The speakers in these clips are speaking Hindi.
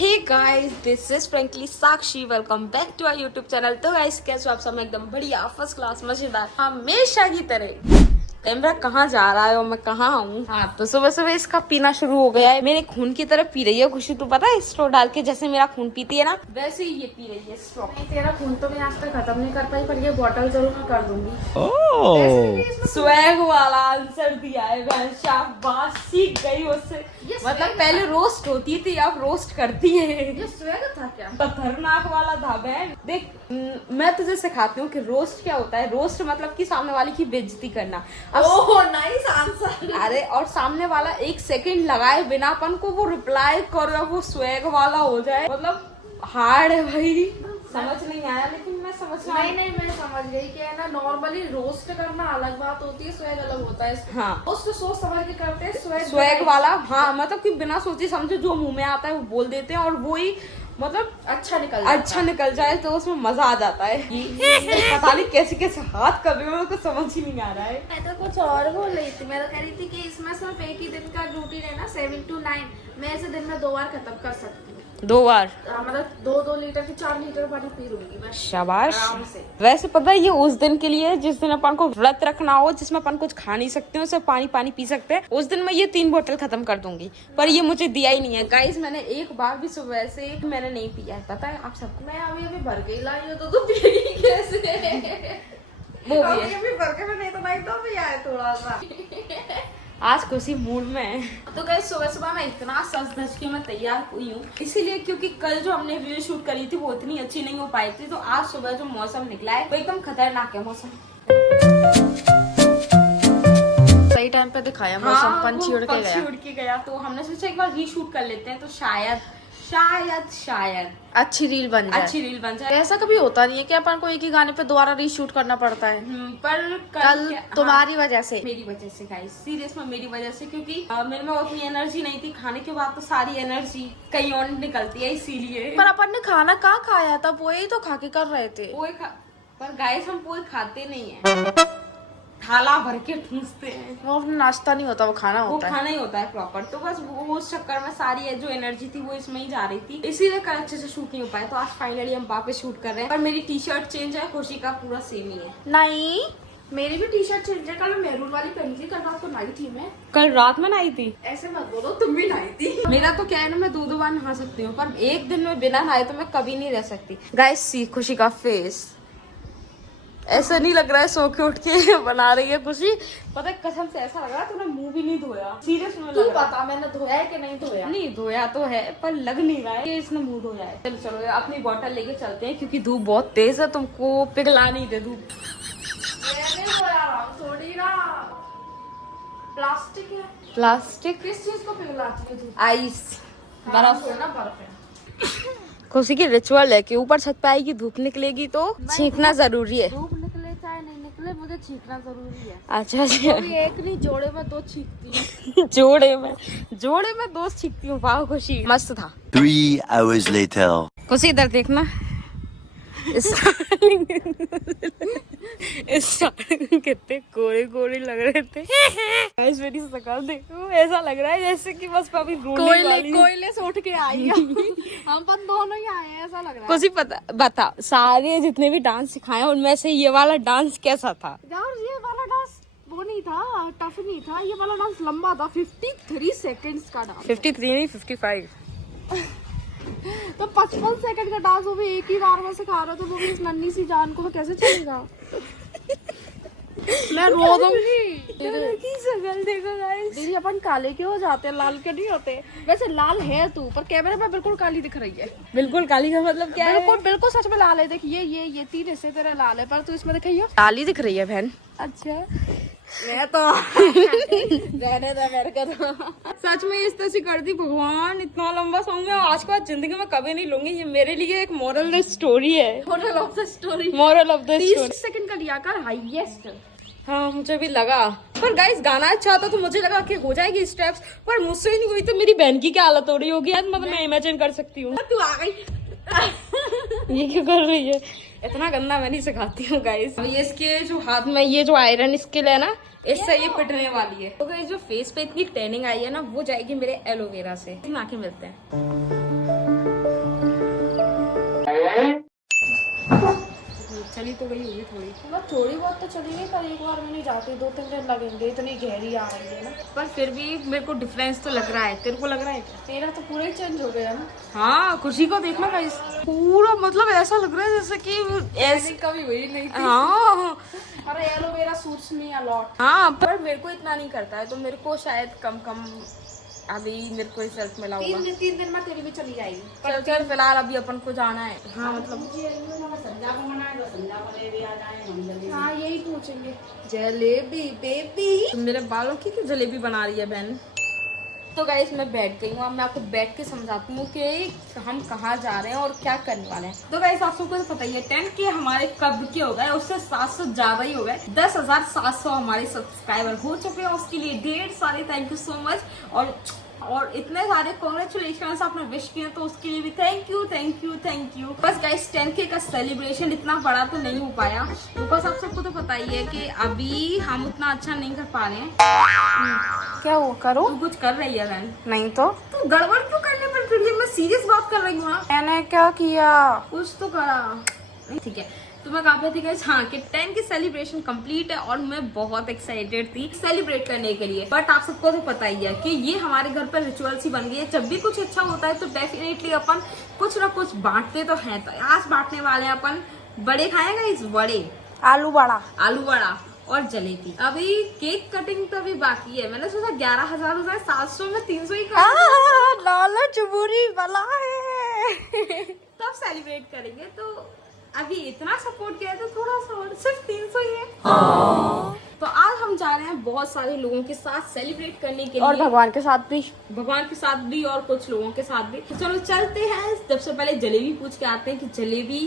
Hey guys, this is frankly Sakshi. Welcome back to our YouTube channel. तो गाइस कैसे हो आप सब? एकदम बढ़िया, फर्स्ट क्लास, मजेदार, हमेशा की तरह। कैमरा कहाँ जा रहा है और मैं कहाँ हूँ? हाँ, तो सुबह सुबह इसका पीना शुरू हो गया है। मेरे खून की तरफ पी रही है खुशी। तू पता है स्ट्रॉ डाल के जैसे मेरा खून पीती है ना, वैसे ही ये पी रही है स्ट्रॉ। तेरा खून तो मैं आज तक खत्म नहीं कर पाई, पर ये बॉटल जरूर मैं कर दूंगी। स्वैग वाला आंसर दिया है। शाबाश, सीख गई उससे। मतलब पहले रोस्ट होती थी, अब रोस्ट करती है। ये स्वैग था क्या? खतरनाक वाला था बहन। देख, मैं तुझे सिखाती हूँ कि रोस्ट क्या होता है। रोस्ट मतलब कि सामने वाले की बेइज्जती करना। Oh nice answer. अरे, और सामने वाला 1 सेकंड लगाए बिना अपन को वो रिप्लाई करो, वो स्वैग वाला हो जाए। मतलब हार्ड है भाई, समझ नहीं आया, लेकिन मैं समझ नहीं मैं समझ गई कि है ना, नॉर्मली रोस्ट करना अलग बात होती है, स्वैग अलग होता है। हाँ, उसको सोच समझ के करते हैं स्वैग वाला। हाँ, मतलब कि बिना सोचे समझे जो मुंह में आता है वो बोल देते हैं, और वही मतलब अच्छा निकल जाए तो उसमें मजा आ जाता है। पता नहीं कैसे कैसे हाथ कर रहे हो, तो समझ ही नहीं आ रहा है। मैं तो कुछ और बोल रही थी। मैं तो कह रही थी कि इसमें सिर्फ एक ही दिन का रूटीन है ना, 7 to 9। मैं इसे दिन में 2 बार खत्म कर सकती हूँ। 2 बार मतलब 2 लीटर की 4 लीटर पानी पी लूंगी मैं। शाबाश। आराम से। वैसे पता है, ये उस दिन के लिए जिस दिन अपन को व्रत रखना हो, जिसमें अपन कुछ खा नहीं सकते हो, सिर्फ पानी पी सकते हैं, उस दिन मैं ये 3 बोतल खत्म कर दूंगी। पर ये मुझे दिया ही नहीं है गाइस। मैंने एक बार भी सुबह से मैंने नहीं पिया है, पता है आप सबको। मैं अभी भर के ही लाई हूँ, तो पिएगी कैसे? वो भी है, अभी भर के मैं नहीं तो लाई तो भी आए थोड़ा सा। आज खुशी मूड में है। तो गाइस सुबह मैं इतना सज धज के मैं तैयार हुई हूँ, इसीलिए क्योंकि कल जो हमने वीडियो शूट करी थी वो इतनी अच्छी नहीं हो पाई थी। तो आज सुबह जो मौसम निकला है वो एकदम खतरनाक है मौसम। सही टाइम पे दिखाया मौसम। पंछी उड़ के गया। तो हमने सोचा एक बार रीशूट कर लेते हैं, तो शायद अच्छी रील बन जाए। ऐसा कभी होता नहीं है कि अपन को एक ही गाने पे दोबारा रीशूट करना पड़ता है। पर कल तुम्हारी वजह से, मेरी वजह से गाइस, सीरियस में मेरी वजह से, क्योंकि मेरे में उतनी एनर्जी नहीं थी। खाने के बाद तो सारी एनर्जी कहीं और निकलती है, इसीलिए। पर अपन ने खाना कहाँ खाया था? पोहे तो खा के कर रहे थे। पर गाइस हम पोहे खाते नहीं है, थाला भर के ठूंसते हैं। वो अपना नाश्ता नहीं होता, वो खाना होता है। वो खाना ही होता है प्रॉपर। तो बस वो उस चक्कर में सारी जो एनर्जी थी वो इसमें ही जा रही थी, इसीलिए कल अच्छे से शूट नहीं हो पाया। तो आज फाइनली हम वापस शूट कर रहे हैं। पर मेरी टी शर्ट चेंज है, खुशी का पूरा सेम ही है। नहीं, मेरी भी टी शर्ट चेंज है। कल मैं मैरून वाली पहनी थी, कल रात को नहाई थी मैं। कल रात में नहाई थी? ऐसे मत बोलो, तुम भी नहाई थी। मेरा तो क्या है ना, मैं 2 बार नहा सकती हूँ, पर एक दिन में बिना नहाए तो मैं कभी नहीं रह सकती। गाइस सी खुशी का फेस ऐसा नहीं लग रहा है सो के उठ के बना रही है खुशी। पता है, कसम से ऐसा लग रहा है तूने मुंह भी नहीं धोया। सीरियस में तू बता, मैंने धोया है कि नहीं धोया? नहीं धोया तो है, पर लग नहीं रहा है कि इसने मुंह धोया है। चलो अपनी बोतल लेके चलते हैं, क्योंकि धूप बहुत तेज है, तुमको पिघला नहीं दे धूप। थोड़ी ना प्लास्टिक है। प्लास्टिक किस चीज को पिघलाती है? आइस, बर्फ ना, बर्फ है। खुशी की रिचुअल है कि ऊपर छत पे आएगी, धूप निकलेगी तो छींकना जरूरी है। धूप निकले चाहे नहीं निकले, मुझे छींकना जरूरी है। अच्छा अच्छा। एक नहीं, जोड़े में 2 छींकती हूँ। जोड़े में 2 छींकती हूँ। वाह खुशी, मस्त था। 3 hours later. खुशी इधर देखना, कितने गोरे लग रहे थे। गाइस मेरी शक्ल देखो, ऐसा लग रहा है जैसे कि बस अभी कोयले से उठ के आई है। हम अपन दोनों ही आए हैं, ऐसा लग रहा है। कुछ बता सारे जितने भी डांस सिखाए उनमें से ये वाला डांस कैसा था? यार ये वाला डांस वो नहीं था, टफ नहीं था। ये वाला डांस लंबा था, 53 सेकंड्स का डांस। 53 नहीं 55। तो 55 सेकंड का डांस वो भी एक ही बार में सिखा रहा था, वो भी इस नन्ही सी जान को, तो कैसे चलेगा? मैं रो दूंगी। शक्ल देखो गाइस। दीदी अपन काले के हो जाते हैं, लाल के नहीं होते। वैसे लाल है तू, पर कैमरे में बिल्कुल काली दिख रही है। बिल्कुल काली का मतलब क्या है? बिल्कुल सच में लाल है। देख ये 3 हिस्से तेरे लाल है, पर तू इसमें दिखाइयो काली दिख रही है बहन। अच्छा मैं तो रहने दे मेरे को तो। सच में इस तरह से कर दी भगवान। इतना लंबा सॉन्ग मैं आज के बाद जिंदगी में कभी नहीं लूंगी। ये मेरे लिए एक मोरल स्टोरी है। Moral of the story 30 second का लिया कर हाईएस्ट। हाँ मुझे भी लगा, पर गाइस गाना अच्छा था तो मुझे लगा कि हो जाएगी स्टेप्स, पर मुझसे ही नहीं हुई। तो मेरी बहन की क्या हालत हो रही होगी आज, मतलब मैं इमेजिन कर सकती हूँ। तू आ गई। ये क्यों कर रही है? इतना गंदा मैं नहीं सिखाती हूँ गाइस। ये इसके जो हाथ में ये जो आयरन स्किल है ना, इससे ये पिटने वाली है। तो गाइस जो फेस पे इतनी टैनिंग आई है ना, वो जाएगी मेरे एलोवेरा से। आके मिलते हैं। तो गई होगी थोड़ी, मतलब थोड़ी बहुत तो चली गई, पर एक बार में नहीं जाती, 2-3 दिन लगेंगे, इतनी गहरी आ रही है ना। पर फिर भी मेरे को डिफरेंस तो लग रहा है। तेरे को लग रहा है क्या? मेरा तो पूरा ही चेंज हो गया ना। हाँ, खुशी को देखना गाइस, पूरा मतलब ऐसा लग रहा है जैसे कि ऐसे कभी हुई नहीं थी। हाँ अरे aloe vera suits me a lot. हाँ, पर मेरे को इतना नहीं करता है, तो मेरे को शायद कम अभी मेरे को रिजल्ट मिला होगा। 3 दिन में तेरी भी चली जाएगी। चल चल, फिलहाल अभी अपन को जाना है। हाँ मतलब हाँ यही पूछेंगे। जलेबी बेबी। तुम मेरे बालों की क्यों जलेबी बना रही है बहन? तो गाइस मैं बैठ गई हूँ, अब मैं आपको बैठ के समझाती हूँ कि हम कहाँ जा रहे हैं और क्या करने वाले हैं। तो गाइस आप सबको तो पता ही है 10 के हमारे कब के हो गए, उससे 700 ज्यादा ही हो गए। 10,700 हमारे सब्सक्राइबर हो चुके हैं, उसके लिए ढेर सारे थैंक यू सो मच। और इतने सारे कॉन्ग्रेचुलेशन आपने विश किए, तो उसके लिए भी थैंक यू। बस गाइस 10K का सेलिब्रेशन इतना बड़ा तो नहीं हो पाया, बिकॉज आप सबको तो पता ही है कि अभी हम उतना अच्छा नहीं कर पा रहे हैं। क्या वो करो? तू कुछ कर रही है बहन? नहीं तो तू गड़बड़ क्यों करने पर फिर भी? मैं सीरियस बात कर रही हूँ। हाँ, मैंने क्या किया? कुछ तो करा। ठीक है, तो मैं कहा पे थी गाइस, हाँ कि 10 की सेलिब्रेशन कंप्लीट है और मैं बहुत एक्साइटेड थी सेलिब्रेट करने के लिए। बट आप सबको तो पता ही है कि ये हमारे घर पर रिचुअल्स ही बन गई है। जब भी कुछ अच्छा होता है तो डेफिनेटली अपन कुछ ना कुछ बांटते तो हैं। तो आज बांटने वाले हैं अपन बड़े, खाएगा इस बड़े आलू बड़ा और जलेबी। अभी केक कटिंग तो अभी बाकी है। मैंने सोचा 11,000 हो जाए, 700 में 300 ही लालच बुरी बला है। तब सेलिब्रेट करेंगे। तो अभी इतना सपोर्ट किया तो थोड़ा सा और, सिर्फ 300 ही है। तो आज हम जा रहे हैं बहुत सारे लोगों के साथ सेलिब्रेट करने के लिए, और भगवान के साथ भी और कुछ लोगों के साथ भी। तो चलो चलते हैं। सबसे पहले जलेबी पूछ के आते हैं कि जलेबी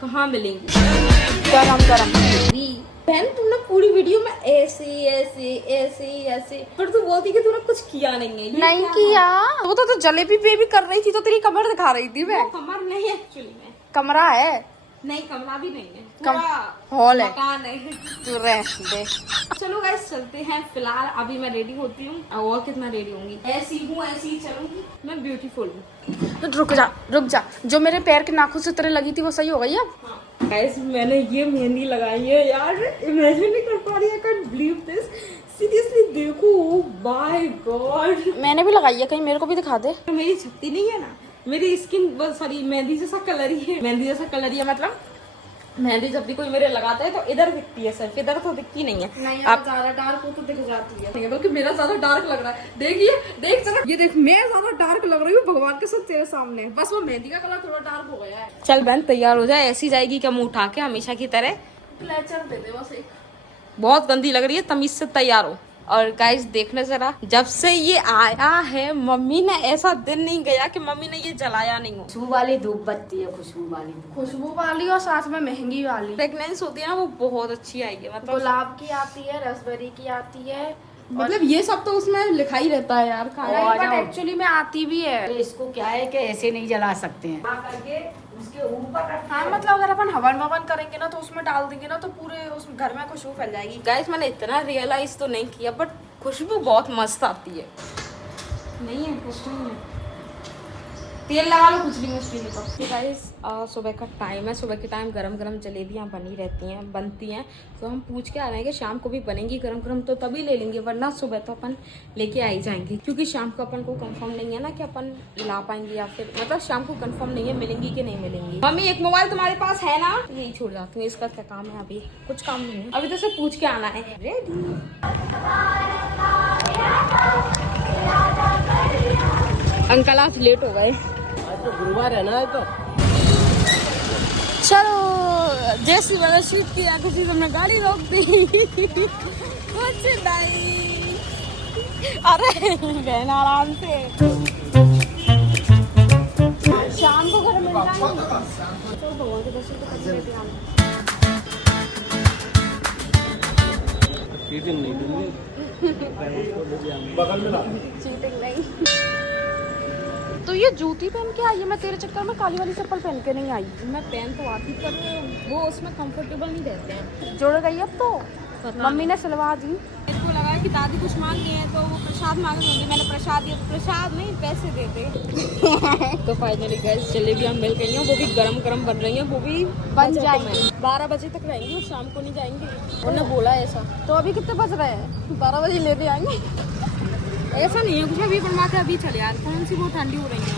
कहाँ मिलेंगी। गरम बहन तुमने पूरी वीडियो में ऐसे पर तू बोलती कि तूने कुछ किया नहीं है। नहीं किया। वो तो जलेबी बेबी कर रही थी, तो तेरी कमर दिखा रही थी। मैं कमर नहीं, एक्चुअली में कमरा है। नहीं, कमरा भी नहीं है, हॉल है, मकान है। तू रह दे। चलो गाइस चलते हैं। फिलहाल अभी मैं रेडी होती हूँ। और कितना रेडी होंगी? ऐसी ही चलूंगी। मैं ब्यूटीफुल हूँ। रुक जा। जो मेरे पैर के नाखून से तेरे लगी थी वो सही हो गई अब? गाइस मैंने ये मेहंदी लगाई है यार, इमेजिन नहीं कर पा रही। I can believe this. Seriously देखो, बाय गॉड। मैंने भी लगाई है, कहीं मेरे को भी दिखा दे। मेरी छत्ती नहीं है ना, मेरी स्किन सॉरी मेहंदी जैसा कलर ही है। मतलब मेहंदी जब भी कोई मेरे लगाता है तो इधर दिखती है, सिर्फ इधर तो दिखती नहीं है। नहीं, आप ज्यादा डार्क हो तो दिख जाती है। बल्कि मेरा ज्यादा डार्क लग रहा है। देखिए, देख जरा, ये देख, मैं ज्यादा डार्क लग रही हूँ भगवान के साथ तेरे सामने। बस वो मेहंदी का कलर थोड़ा डार्क हो गया है। चल बहन तैयार हो जाए, ऐसी जाएगी क्या मुंह उठा के हमेशा की तरह? क्लचर दे दे बस एक। बहुत गंदी लग रही है, तमीज से तैयार हो। और गाइस देखने जरा, जब से ये आया है मम्मी ने ऐसा दिन नहीं गया कि मम्मी ने ये जलाया नहीं हो। खुशबू वाली धूप बत्ती है, खुशबू वाली और साथ में महंगी वाली। फ्रेगनेंस होती है ना, वो बहुत अच्छी आएगी। मतलब गुलाब की आती है, रसबेरी की आती है, मतलब ये सब तो उसमें लिखा ही रहता है यार। बट एक्चुअली में आती भी है। तो इसको क्या है कि ऐसे नहीं जला सकते हैं, करके उसके ऊपर हाँ मतलब अगर अपन हवन ववन करेंगे ना तो उसमें डाल देंगे ना तो पूरे उस घर में खुशबू फैल जाएगी। गाइस मैंने इतना रियलाइज तो नहीं किया, बट खुशबू बहुत मस्त आती है। नहीं है कुछ नहीं है, तेल लगा लो कुछ नहीं तो। गाइस सुबह का टाइम है, सुबह के टाइम गरम गरम जलेबियाँ बनती हैं। तो हम पूछ के आ रहे हैं कि शाम को भी बनेंगी गरम गरम, तो तभी ले लेंगे, वरना सुबह तो अपन लेके आ ही जाएंगे। क्योंकि शाम को अपन को कंफर्म नहीं है ना कि अपन ला पाएंगे, या फिर मतलब शाम को कंफर्म नहीं है मिलेंगी कि नहीं मिलेंगी। मम्मी एक मोबाइल तुम्हारे पास है ना? यही छोड़ जाती हूँ, इसका क्या काम है? अभी कुछ काम नहीं है, अभी तो सिर्फ पूछ के आना है। रेडी? अंकल आज लेट हो गए। तो गुरुवार है ना, तो चलो जैसी वाला शूट किया किसी तुमने गाड़ी रोक दी। कुछ नहीं, अरे बहन आराम से, शाम को घर मिल जाएंगे। चलो भगवान के दर्शन तो कर लेते हैं। चीटिंग नहीं दूंगी, बगल में चीटिंग नहीं। तो ये जूती पहन के आई है, मैं तेरे चक्कर में काली वाली चप्पल पहन के नहीं आई। मैं पहन तो आती, पर वो उसमें कंफर्टेबल नहीं रहते हैं। जुड़ गई अब तो, मम्मी ने सिलवा दी। मेरे को लगा आपकी दादी कुछ मांग रही है तो वो प्रसाद मांग रही है, मैंने प्रसाद दिया, प्रसाद नहीं पैसे देते। तो फाइनली गैस जलेबी हम मिल गई हैं, वो भी गरम गरम बन रही है, वो भी बन जाएंगी 12 बजे तक रहेंगी और शाम को नहीं जाएंगे, उन्होंने बोला ऐसा। तो अभी कितने बज रहे हैं? 12 बजे लेने आएंगे। ऐसा नहीं है कुछ, अभी बनवा के अभी चले यार, कौन सी वो ठंडी हो रही है।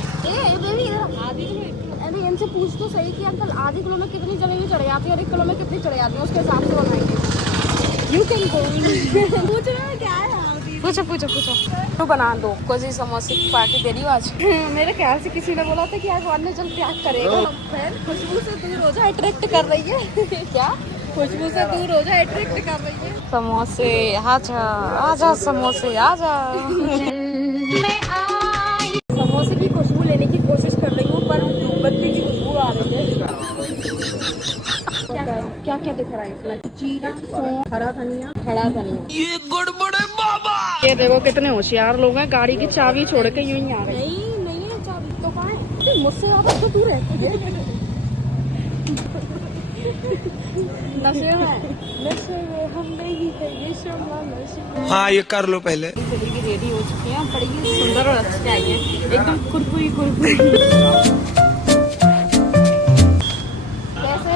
आधी अरे इनसे पूछ तो सही कि अंकल आधे किलो में कितनी जलेबी चढ़ जाती है और 1 किलो में कितनी चढ़ जाती है, उसके हिसाब से बनवाएंगे। You can go. पूछ रहे हैं क्या है? पूछो पूछो पूछो। तो बना दो कोई समोसे की पार्टी दे रही हो आज। मेरे ख्याल से किसी ने बोला था कि आज वाले जल त्याग करेगा। खुशबू से दूर हो जा, अट्रैक्ट कर रही है। क्या खुशबू से दूर हो जा, अट्रैक्ट कर रही है। समोसे आजा आजा, समोसे आजा। समोसे की खुशबू लेने की कोशिश कर रही हूँ पर बत्ती की खुशबू आ रही है। क्या क्या दिख रहा है इसमें? जीरा, सौंफ, हरा धनिया, खड़ा धनिया। ये गड़बड़ है बाबा। ये देखो कितने होशियार लोग हैं, गाड़ी की चाबी छोड़ के यूं ही आ रहे हैं। नहीं है चाबी तो कहाँ है? मुझसे ज्यादा तो दूर है। नशे में हम नहीं है ये शम्मा नशे। हाँ ये कर लो पहले। जलेबी रेडी हो चुकी है, बड़ी सुंदर और अच्छी आई है, एकदम कुरकुरी कुरकुरी। कैसे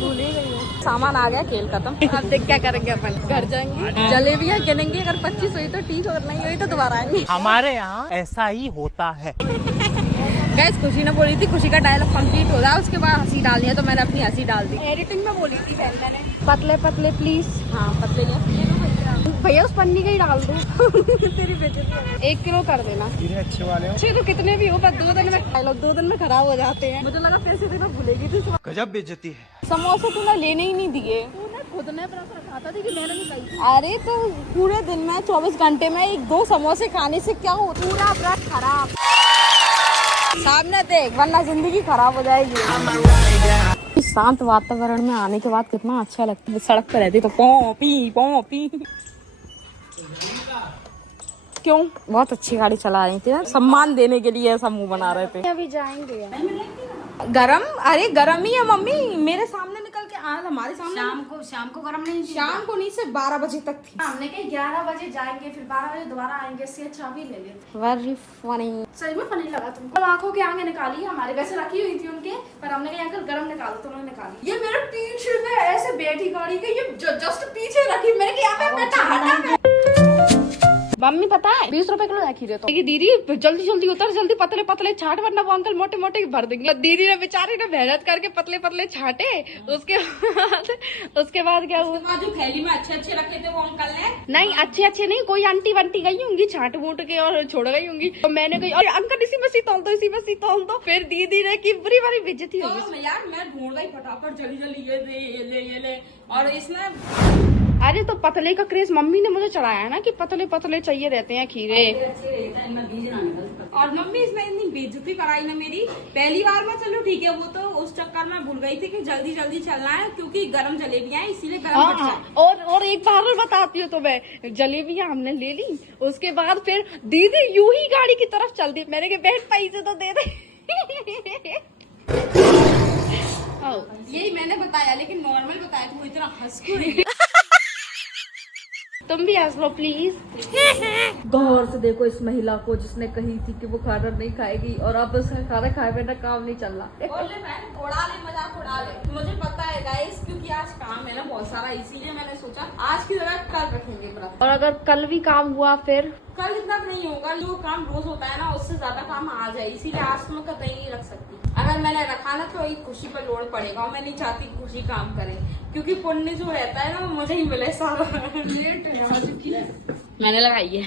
भूले गई है। सामान आ गया, खेल खत्म। अब देख क्या करेंगे अपन, घर जाएंगे जलेबियाँ गिनेंगे, अगर 25 हुई तो ठीक, और नहीं हुई तो दोबारा आएंगे। हमारे यहाँ ऐसा ही होता है। गैस खुशी ने बोली थी खुशी का डायलॉग कंप्लीट हो रहा है, उसके बाद हंसी डालनी है, तो मैंने अपनी हंसी डाल दी। एडिटिंग में बोली थी पहले मैंने, पतले पतले प्लीज। हाँ पतले भैया, उस पन्नी का ही डाल दो। तेरी बेइज्जती। 1 किलो कर देना। अच्छे वाले अच्छे तो कितने भी हो, बस 2 दिन में डायलॉग 2 दिन में खराब हो जाते हैं। मुझे लगा पैसे देना भूलेगी थी। गजब बेइज्जती है। समोसे तूने लेने ही नहीं दिए। खुद ने खाता थी कि मैंने नहीं खाई। अरे तो पूरे दिन में 24 घंटे में 1-2 समोसे खाने से क्या हो, पूरा व्रत खराब। सामने देख वरना जिंदगी खराब हो जाएगी। शांत वातावरण में आने के बाद कितना अच्छा लगता है। सड़क पर रहती तो पॉपी। क्यों? बहुत अच्छी गाड़ी चला रही थी, सम्मान देने के लिए ऐसा मुंह बना रहे थे। अभी जाएंगे गरम। अरे गरम ही है मम्मी, मेरे सामने निकल के आज हमारे सामने। शाम को गरम नहीं, शाम को नहीं, सिर्फ 12 बजे तक थी। हमने कहा 11 बजे जाएंगे, फिर 12 बजे दोबारा आएंगे, इससे अच्छा भी ले लेते। Very funny. सही में फनी लगा तुमको? आंखों के आगे निकाली हमारे, वैसे रखी हुई थी उनके, पर हमने कहा अंकल गरम निकालो, तो उन्होंने निकाली। ये मेरे पीछे में ऐसे बैठी गाड़ी के, ये जस्ट पीछे रखी, मैंने कहा यहाँ पे बैठा हटा। मम्मी पता है 20 रुपए किलो है खीरे तो। दीदी जल्दी जल्दी उतर, जल्दी पतले पतले छाट, वरना वो अंकल मोटे मोटे भर देंगे। दीदी ने बेचारी ने मेहनत करके पतले पतले छाटे, उसके बाद क्या हुआ? जो थैली में अच्छे अच्छे रखे थे वो अंकल ने नहीं, अच्छे नहीं, कोई आंटी वंटी गई होंगी छाट वूट के और छोड़ गई होंगी। तो मैंने कही अरे अंकल इसी में सी तोल दो, इसी में सी तोल दो। फिर दीदी ने की बुरी बारी बेइज्जती होगी। यार मैं ढूंढ गई फटाफट, जल्दी ये ले और इसने। अरे तो पतले का क्रेज मम्मी ने मुझे चढ़ाया है ना कि पतले पतले चाहिए रहते हैं खीरे। और मम्मी इसमें इतनी बेइज्जती कराई ना मेरी पहली बार में। चलो ठीक है, वो तो उस चक्कर में भूल गई थी कि जल्दी जल्दी चलना है, क्योंकि गरम जलेबियां हैं इसीलिए गरम। और एक बार और बताती हूँ तो मैं, जलेबियां हमने ले ली, उसके बाद फिर दीदी यूं ही गाड़ी की तरफ चल दी। मैंने कहा बहन पैसे तो दे दे। यही मैंने बताया, लेकिन नॉर्मल बताया तो वो इतना हंस क्यों। तुम भी हंस लो प्लीज। गौर से देखो इस महिला को जिसने कही थी कि वो खाना नहीं खाएगी, और अब उसका खाना खाए बिना काम नहीं चल रहा। उड़ा ले मजाक उड़ा ले। मुझे पता है गाइस, क्योंकि आज काम है ना बहुत सारा, इसीलिए मैंने सोचा आज की जगह कल रखेंगे व्रत। और अगर कल भी काम हुआ फिर कल इतना नहीं होगा, जो काम रोज होता है ना उससे ज्यादा काम आ जाए, इसीलिए आज तो मैं कतई नहीं रख सकती। अगर मैंने रखा ना तो एक खुशी पर लोड पड़ेगा, और मैं नहीं चाहती कि खुशी काम करे, क्योंकि पुण्य जो रहता है ना वो मुझे ही मिले सारा। मैंने लगाई है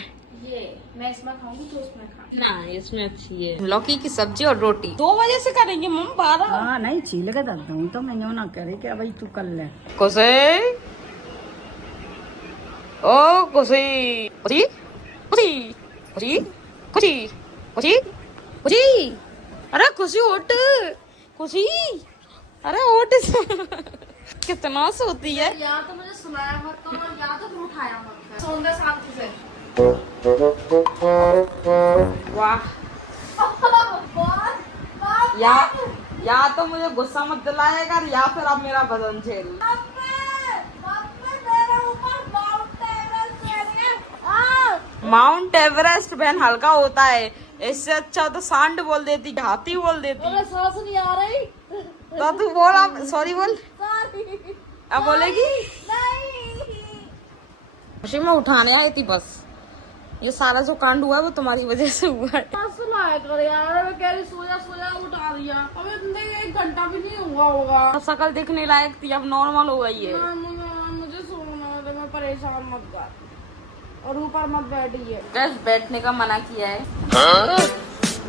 ये, मैं इसमें खाऊंगी तो उसमें खा ना, इसमें अच्छी है। लौकी की सब्जी और रोटी 2 बजे से करेंगे मम। 12 हाँ नहीं छील के रख दूँ तो मैं ना करे क्या भाई तू कर ले। कुसे ओ कुसी कुसी कुसी कुसी कुसी कुसी कुसी। अरे खुशी उठ, खुशी अरे उठ। कितना सोती है। या तो मुझे सुनाया मत करो, या तो फिर उठाया मत कर। सोंदे शांति से। वाह। या तो मुझे गुस्सा मत दिलाएगा, या फिर आप मेरा बदन झेल। मेरे ऊपर माउंट एवरेस्ट माउंट एवरेस्ट बहन हल्का होता है, इससे अच्छा तो सांड बोल देती, हाथी बोल देती। सांस नहीं आ रही। तो तू बोल, आप सॉरी बोल। अब बोलेगी खुशी में उठाने आई थी बस। ये सारा जो कांड हुआ है वो तुम्हारी वजह से हुआ है। यार मैं कह रही सोया उठा दिया, अब इतने 1 घंटा भी नहीं हुआ होगा। शकल दिखने लायक थी, अब नॉर्मल हो गई है। मुझे सोना है, मैं परेशान मत कर और ऊपर मत बैठिए। बस बैठने का मना किया है।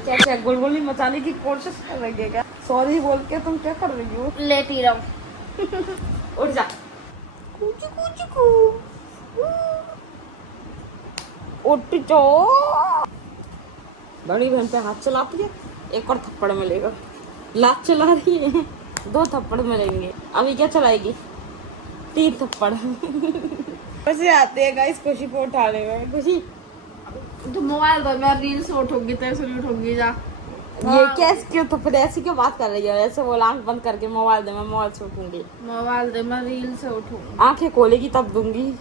क्या गुलगुली मचाने की कोशिश कर रही है क्या? सॉरी बोल के तुम क्या कर रही हो? लेटी रहो। उठ जा। उठ जाओ। बड़ी बहन पे हाथ चलाती है, एक और थप्पड़ मिलेगा। लात चला रही है, 2 थप्पड़ मिलेंगे। अभी क्या चलाएगी? 3 थप्पड़। कैसे आते हैं गाइस खुशी को उठाने में? खुशी तो मोबाइल दो, मैं रील से उठूंगी, तेरे से नहीं उठूंगी। जा ये क्या क्यों थप्पड़ ऐसी क्यों बात कर रही है? ऐसे बोल आंख बंद करके मोबाइल दे, मैं मोबाइल से उठूंगी। मोबाइल दे, मैं रील से उठूंगी। आंखें खोलेगी तब दूंगी।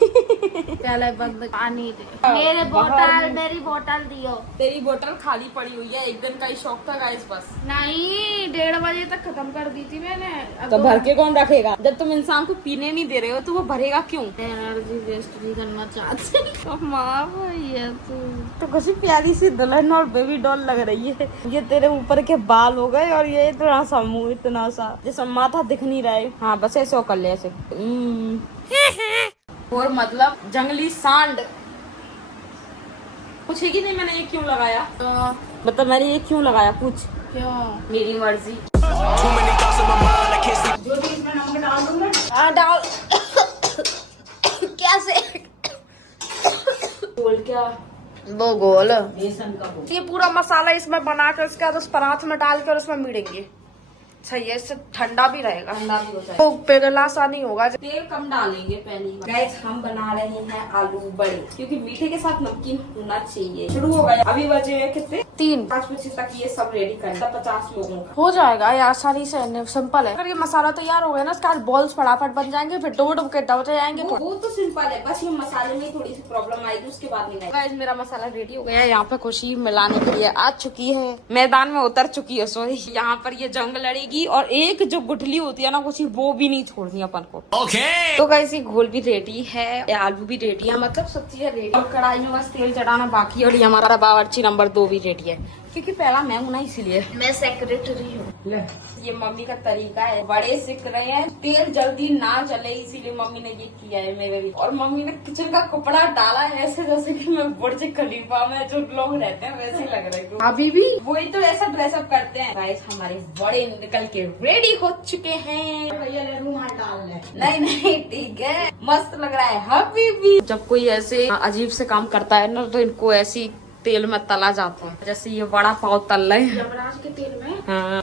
पहले बंद पानी दे। मेरी बोतल दियो। तेरी बोतल खाली पड़ी हुई है, एक दिन का ही शौक था गाइस बस। नहीं, 1:30 बजे तक खत्म कर दी थी मैंने। अब तो भर के कौन रखेगा? जब तुम इंसान को पीने नहीं दे रहे हो तो वो भरेगा क्यों? एनर्जी वेस्ट नहीं करना चाहते। माँ भैया तो कैसी प्यारी सी दुल्हन और बेबी डॉल लग रही है। ये तेरे ऊपर के बाल हो गए और ये इतना सा मुंह, इतना सा जैसे माथा दिख नहीं रहा है। हाँ बस ऐसे कर ले, ऐसे। और मतलब जंगली सांड पूछेगी नहीं मैंने ये क्यों लगाया? मतलब मैंने ये क्यों लगाया? पूछ। क्यों? मेरी मर्जी। जो भी इसमें नमक डाल दूंगा। हाँ डाल। कैसे? बोल क्या? वो गोल बेसन का हो। ये पूरा मसाला इसमें बना कर उसके बाद उस परात में डाल कर उसमें मिलेंगे। सही है, इससे ठंडा भी रहेगा, ठंडा भी हो जाए। तो पिघला सा नहीं होगा। तेल कम डालेंगे पहली बार। गाइस हम बना रहे हैं आलू बड़े, क्योंकि मीठे के साथ नमकीन होना चाहिए। शुरू हो गया, अभी बजे हैं कितने? 5 बजे तक ये सब रेडी करना। 50 लोगों का हो जाएगा ये आसानी से, सिंपल है। अगर ये मसाला तैयार हो गया ना, इसका बॉल्स फटाफट बन जाएंगे, फिर डोड के डब जाएंगे। वो तो सिंपल है, बस ये मसाले में थोड़ी सी प्रॉब्लम आएगी, उसके बाद नहीं। गाइस मेरा मसाला रेडी हो गया है। यहाँ पे खुशी मिलाने के लिए आ चुकी है, मैदान में उतर चुकी है। सॉरी, यहाँ पर ये जंग लड़ेगी और एक जो गुठली होती है ना खुशी, वो भी नहीं छोड़नी अपन को। Okay. तो गाइस ये घोल भी रेडी है, आलू भी रेडी है, मतलब सब चीजें रेडी। और कढ़ाई में बस तेल चढ़ाना बाकी है। और ये हमारा बावर्ची नंबर 2 भी रेडी है, क्योंकि पहला मैं हूं ना, इसीलिए मैं सेक्रेटरी हूँ। ये मम्मी का तरीका है, बड़े सीख रहे हैं। तेल जल्दी ना जले इसीलिए मम्मी ने ये किया है मेरे भी। और मम्मी ने किचन का कपड़ा डाला है ऐसे जैसे कि मैं बुर्ज खलीफा में जो लोग रहते हैं वैसे लग रहे हैं। अभी भी वही तो ऐसा ड्रेसअप करते हैं। गाइस हमारे बड़े निकल के रेडी हो चुके हैं। भैया ने रुमाल डाल ले। नहीं ठीक है, मस्त लग रहा है। अभी भी जब कोई ऐसे अजीब से काम करता है ना, तो इनको ऐसी तेल में तला जाता है। जैसे ये बड़ा पाव तल रहे हैं यमराज के तेल में। हाँ।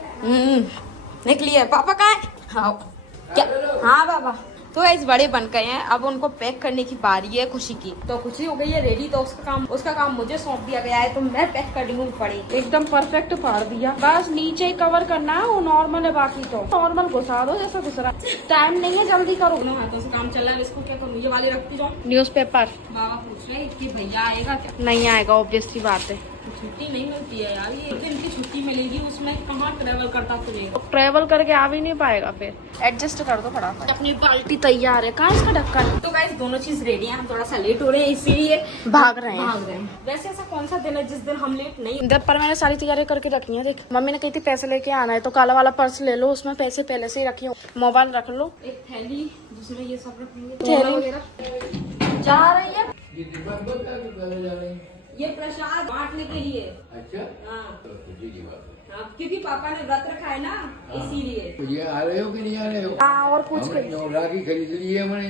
निकली है। पापा कहाँ है? हाँ क्या? हाँ बाबा। तो इस बड़े बन गए हैं, अब उनको पैक करने की बारी है खुशी की। तो खुशी हो गई है रेडी, तो उसका काम मुझे सौंप दिया गया है, तो मैं पैक कर दूंगी पड़ी। एकदम परफेक्ट फाड़ दिया, बस नीचे ही कवर करना है, वो नॉर्मल है। बाकी तो नॉर्मल घुसा दो जैसा घुस रहा। टाइम नहीं है, जल्दी करो। दोनों हाथों से काम चल रहा है, इसको क्या करूँ? ये वाली रखती जाओ। न्यूज़पेपर बाबा पूछ रहे कि भैया आएगा क्या? नहीं आएगा, ऑब्वियस सी बात है। छुट्टी नहीं मिलती है यार, ये दिन की छुट्टी मिलेगी, उसमें कहाँ ट्रेवल करता फिरेगा? ट्रेवल करके आ भी नहीं पाएगा, फिर एडजस्ट कर दो फटाफट। अपनी बाल्टी तैयार है, कहाँ इसका ढक्कन? तो गाइस दोनों चीज रेडी है, हम थोड़ा सा लेट हो रहे हैं इसीलिए भाग रहे हैं। वैसे ऐसा कौन सा दिन है जिस दिन हम लेट नहीं? जब पर मैंने सारी तैयारी करके रखी है। देख मम्मी ने कही थी पैसे लेके आना है, तो काला वाला पर्स ले लो, उसमें पैसे पहले से ही रखे हो। मोबाइल रख लो, एक थैली जिसमें ये सब रखेंगे, थैली वगैरह। जा रही है। ये प्रसाद बांटने के लिए। अच्छा हाँ तो क्योंकि पापा ने व्रत रखा है ना, इसीलिए। ये आ रहे हो कि नहीं आ रहे हो? हाँ, और पूछ हमने के राखी खरीद ली है हमने।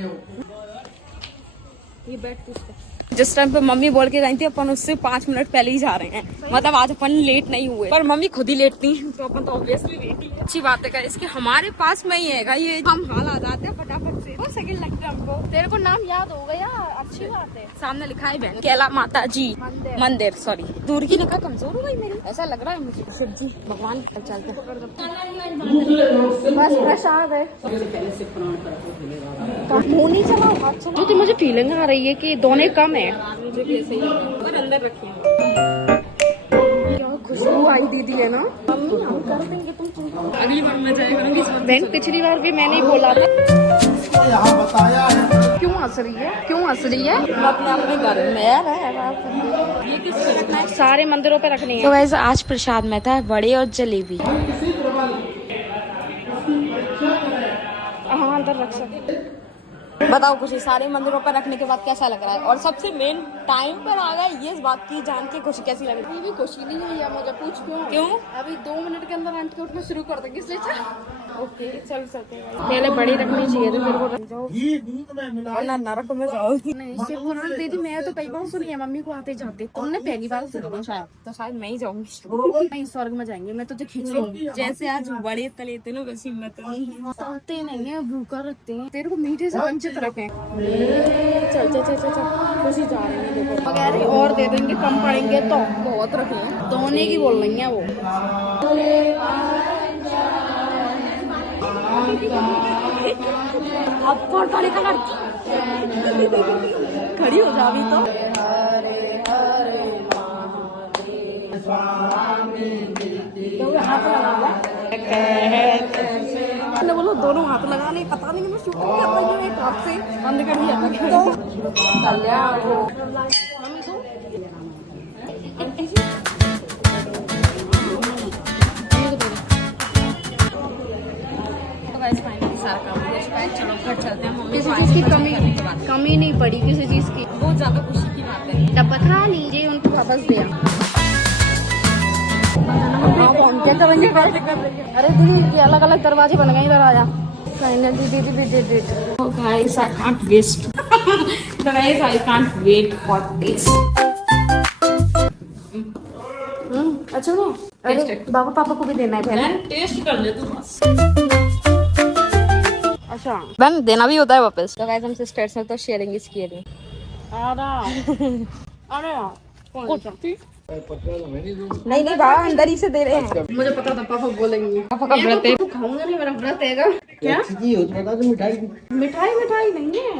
ये बैठ पूछ। जिस टाइम पे मम्मी बोल के गई थी अपन उससे 5 मिनट पहले ही जा रहे हैं, मतलब आज अपन लेट नहीं हुए, पर मम्मी खुद ही लेट थी, तो अपन तो ऑब्वियसली लेट ही। अच्छी बात है इसके हमारे पास में ही है ये, हम हाल आ जाते हैं फटाफट से। देखो सेकंड लगता है हमको। तेरे को नाम याद हो गया, अच्छी बात है। सामने लिखा है बहन कैला माता जी मंदिर। सॉरी, दूर की निगाह कमजोर हो गई मेरी, ऐसा लग रहा है मुझे। शिव जी भगवान पर चलते बस प्रसाद है। मुंह नहीं चला, हाथ चला। तो मुझे फीलिंग आ रही है कि दोनों कम है। मुझे भी ऐसे ही और अंदर रखिए। क्या खुशबू आई दीदी है ना। मम्मी हम कर देंगे, तुम चिंता मत। अगली बार मैं जाया करूंगी। बहन पिछली बार भी मैंने ही बोला था। यहाँ बताया है। क्यों हंस रही है, क्यों हंस रही है? मैं अपने अपने घर में ये किस पे रखना है? सारे मंदिरों पे रखनी तो है। वैसे आज प्रसाद में था बड़े और जलेबी। हाँ अंदर रख सकते। बताओ कुछ सारे मंदिरों पर रखने के बाद कैसा लग रहा है? और सबसे मेन टाइम पर आ गए, ये इस बात की जान के खुशी कैसी लग रही है? भी खुशी नहीं हुई है मुझे, पूछ क्यों? अभी 2 मिनट के अंदर आंटी को उठना शुरू कर देंगे, इसलिए चल। ओके चल सकते हैं। पहले बड़ी रखनी चाहिए थी, फिर वो रख जाओ। वरना नरक में जाओगी। नहीं सिर्फ वो ना दीदी, मैं तो कई बार सुनी है मम्मी को आते जाते, तुमने पहली बार सुनी शायद। तो शायद मैं ही जाऊंगी। नहीं स्वर्ग में जाएंगे, मैं तुझे खींच लूंगी। जैसे आज बड़े तले थे ना, वैसे मैं तो नहीं। आते नहीं है, भूखा रखते हैं, तेरे को मीठे से वंचित रखें। चल चल चल चल चल, खुशी जा रही है देखो। वगैरह और दे देंगे, कम पड़ेंगे तो बहुत रखे हैं। दोने की बोल रही है वो। अब कौन ताली का लड़की खड़ी हो जा अभी तो। मैंने बोलो दोनों हाथ लगा ले, पता नहीं मैं शूटिंग कर रही हूँ एक हाथ से बंद कर दिया था। कल्याण वो मम्मी तो सारा काम हो चुका है, चलो घर चलते हैं। मम्मी किसी चीज की कमी नहीं पड़ी, किसी चीज की। बहुत ज्यादा खुशी की बात है। डब्बा खा लीजिए, उनको वापस दिया। क्या करेंगे? अरे दीदी ये अलग अलग दरवाजे बन गए, इधर आया। दीदी Oh guys, I can't waste. So guys, I can't wait for this. अच्छा ना, अरे बाबा पापा को भी देना है पहले। टेस्ट कर ले तू बस। अच्छा बहन देना भी होता है वापस। तो गाइस हम सिस्टर्स हैं तो शेयरिंग इज केयरिंग। अरे नहीं नहीं बाबा अंदर ही से दे रहे हैं। मुझे पता था पापा बोलेंगे। पापा का व्रत है। खाऊंगा नहीं, मेरा व्रत है। क्या मिठाई मिठाई नहीं है।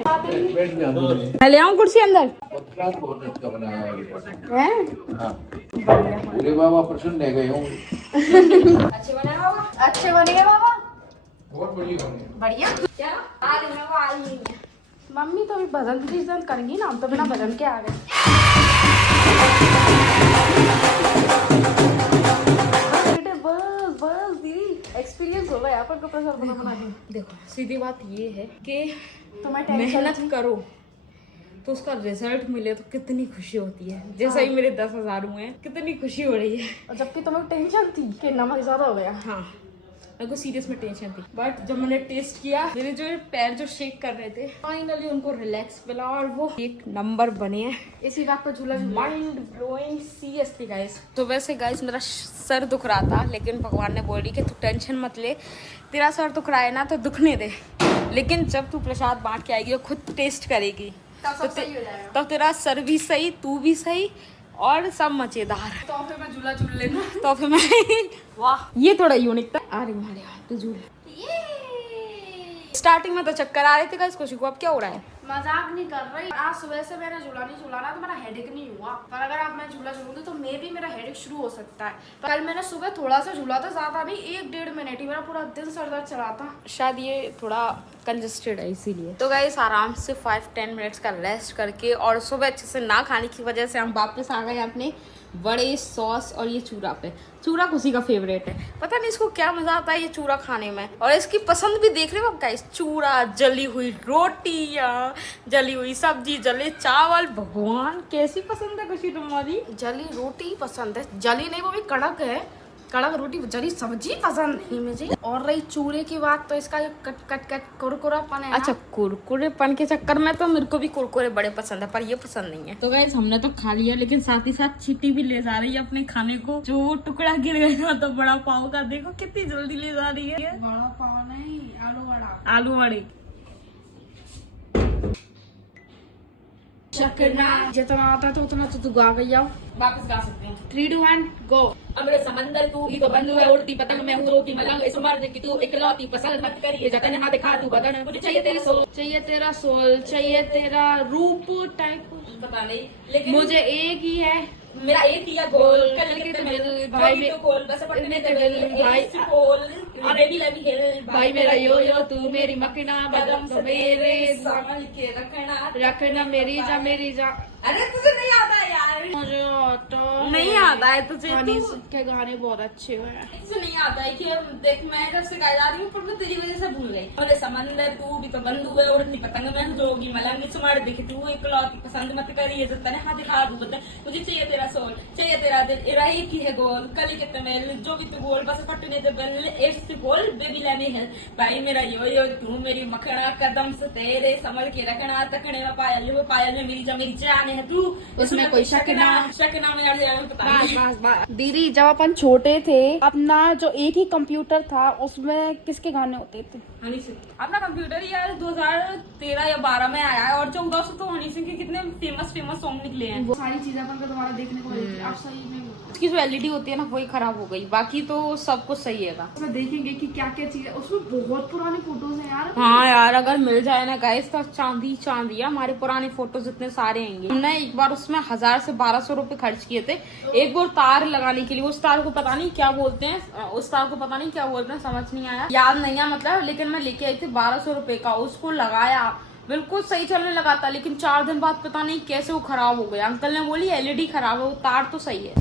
मैं ले आऊं कुर्सी अंदर? पूरे बाबा प्रसन्न है गए होंगे। अच्छे बने बाबा? अच्छे बनेंगे बाबा, बहुत बढ़िया बने। बढ़िया। क्या आ रही है वो आ रही है। मम्मी तो अभी भजन कीर्तन करेंगी ना, हम तो बिना भजन के आ गए। बस बस दीदी एक्सपीरियंस होगा यहाँ पर कपड़ा सर बना के। देखो सीधी बात ये है कि तुम्हें मेहनत करो तो उसका रिजल्ट मिले तो कितनी खुशी होती है। जैसे ही मेरे 10,000 हुए हैं, कितनी खुशी हो रही है। और जबकि तुम्हें टेंशन थी कि नमक ज्यादा हो गया। हाँ मेरे को सीरियस में टेंशन थी, बट जब मैंने टेस्ट किया, मेरे जो पैर जो शेक कर रहे थे, फाइनली उनको रिलैक्स मिला और वो एक नंबर बने हैं। इसी बात पर झूला माइंड ब्लोइंग सीरियसली गाइस। तो वैसे गाइस मेरा सर दुख रहा था, लेकिन भगवान ने बोली कि तू टेंशन मत ले, तेरा सर दुख रहा है ना तो दुखने दे, लेकिन जब तू प्रसाद बांट के आएगी और खुद टेस्ट करेगी तब तेरा सर भी सही, तू भी सही और सब मजेदार। तो फिर मैं झूला झूल लेना। तो फिर मैं वाह ये थोड़ा यूनिक था। आ रही हूँ तू झूल। स्टार्टिंग में तो चक्कर आ रहे थे गाइस, खुशी को अब क्या हो रहा है? मजाक नहीं कर रही। आज सुबह से मैंने झूला नहीं झूलाना तो मेरा हेडेक नहीं हुआ, पर अगर अब मैं झूला झूलूंगी तो मे भी मेरा हेडेक शुरू हो सकता है। कल मैंने सुबह थोड़ा सा झूला था, ज्यादा नहीं, 1-1.5 मिनट ही, मेरा पूरा दिन सर दर्द चला था। शायद ये थोड़ा कंजस्टेड है इसीलिए। तो गाइस आराम से 5-10 मिनट्स का रेस्ट करके और सुबह अच्छे से ना खाने की वजह से हम वापस आ गए अपने बड़े सॉस और ये चूरा पे। चूरा खुशी का फेवरेट है, पता नहीं इसको क्या मजा आता है ये चूरा खाने में। और इसकी पसंद भी देख रहे हो आप गाइस, चूरा, जली हुई रोटियां, जली हुई सब्जी, जले चावल। भगवान कैसी पसंद है खुशी तुम्हारी? जली रोटी पसंद है, जली नहीं वो भी कड़क है, कड़क रोटी। जली सब्जी पसंद नहीं मुझे। और रही चूरे की बात तो इसका कट कट कट कुरकुरापन है। अच्छा कुरकुरेपन के चक्कर में तो मेरे को भी कुरकुरे बड़े पसंद है, पर ये पसंद नहीं है। तो गाइस हमने तो खा लिया, लेकिन साथ ही साथ चीटी भी ले जा रही है अपने खाने को। जो वो टुकड़ा गिर गया तो बड़ा पाव का, देखो कितनी जल्दी ले जा रही है। बड़ा पाव नहीं, आलू वड़ा। आलू वड़े चकना जितना आता था उतना तो तू गा गई आओ। वापस गा सकते हैं। 3, 2, 1 गो। अमरे समंदर तू ही तो बंधु है, उड़ती पतंग मैं हूँ रोटी मलंग, इस मर्द की तू इकलौती पसंद मत करिए जतन हाथ दिखा तू बदन, मुझे चाहिए तेरे सोल। चाहिए तेरा सोल, चाहिए तेरा रूप टाइप। पता नहीं लेकिन मुझे एक ही है मेरा एक ही है गोल, कल कल के के मिल, मिल भाई भाई में- तो गोल बस पटने ते मिल भाई- भाई गोल अरे भी लगी खेल भाई मेरा यो यो तू मेरी मखना कदम से मेरे संभल के रखना। रखना मेरी जा। अरे तुझे नहीं आता यार, मुझे ऑटो नहीं आता है तुझे, हनी तू सिंह के गाने बहुत अच्छे हैं। तुझे नहीं आता है कि देख मैं जब सिखाई जा रही हूँ पर मैं तेरी वजह से भूल गई। अरे समंदर तू भी तो बंधु है, उड़ती पतंग मैं जोगी मलंग, सुमार देखे तू इकलौती पसंद मत करिए जतन हाथ दिखा दूं बदन, मुझे चाहिए तेरा सोल, चाहिए तेरा दिल, इरा एक ही है गोल, कली के तमेल जो भी तू गोल बस पटने ते bill, it's goal baby let me help, भाई मेरा यो यो तू मेरी मखना कदम से तेरे संभल के रखना, तकने में पायल वो पायल में मेरी जान है तू, उसमें कोई शक ना में यार यार पता नहीं। बस दीदी जब अपन छोटे थे अपना जो एक ही कंप्यूटर था उसमें किसके गाने होते थे? हनी सिंह अपना कंप्यूटर यार 2013 या 12 में आया है और 14 से तो हनी सिंह के कितने फेमस सॉन्ग निकले हैं। वो सारी चीजें अपन को दोबारा देखने को मिलती है। आप सही में उसकी जो एलईडी होती है ना वही खराब हो गई, बाकी तो सब कुछ सही है। उसमें देखेंगे कि क्या क्या चीजें, उसमें बहुत पुरानी फोटोज हैं यार। हाँ यार अगर मिल जाए ना गाइस तो चांदी है, हमारे पुराने फोटोज इतने सारे हैं। हमने एक बार उसमें 1000 से 1200 रुपए खर्च किए थे एक बार तार लगाने के लिए। उस तार को पता नहीं क्या बोलते हैं, समझ नहीं आया, याद नहीं है मतलब, लेकिन मैं लेके आई थी 1200 रुपए का, उसको लगाया बिल्कुल सही चलने लगा था, लेकिन 4 दिन बाद पता नहीं कैसे वो खराब हो गया। अंकल ने बोली एलईडी खराब है, वो तार तो सही है।